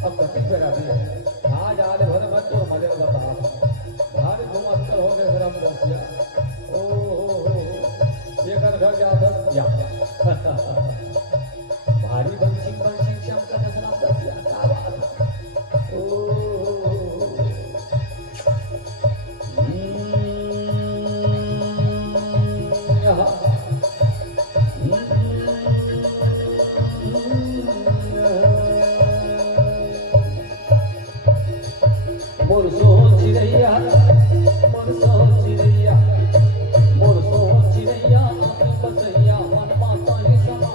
अब कति फेरा दिए आज आज भर बच्चों मजे बता भारी घूम अंतर हो गए शरम दोस्तिया ओ ये कर घर जा दस या भारी बंशी श्याम का नजरा दोस्तिया क्या बात ओ यहाँ मोर सोच रैया मोर सोच रैया मोर सोच रैया आंख बसैया मन माता ही समा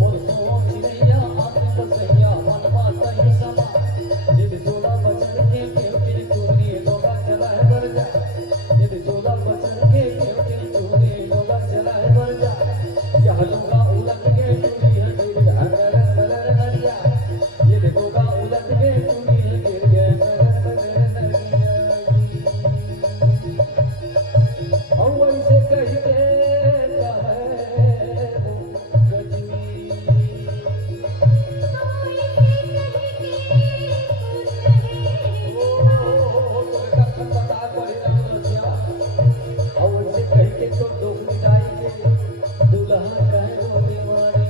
मोर सोच रैया आंख बसैया मन माता ही समा यदि 16 बचन के केवल चूरी लोगा चला है बर जा यदि 16 बचन के केवल चूरी लोगा चला है बर जा यह लोगा उलट के चूरी है गिर हर हर नरिया यदि लोगा उलट के चूरी है गिर गए से कह के तो डोगरी गाई के दुल्हन कहे वो दीवानी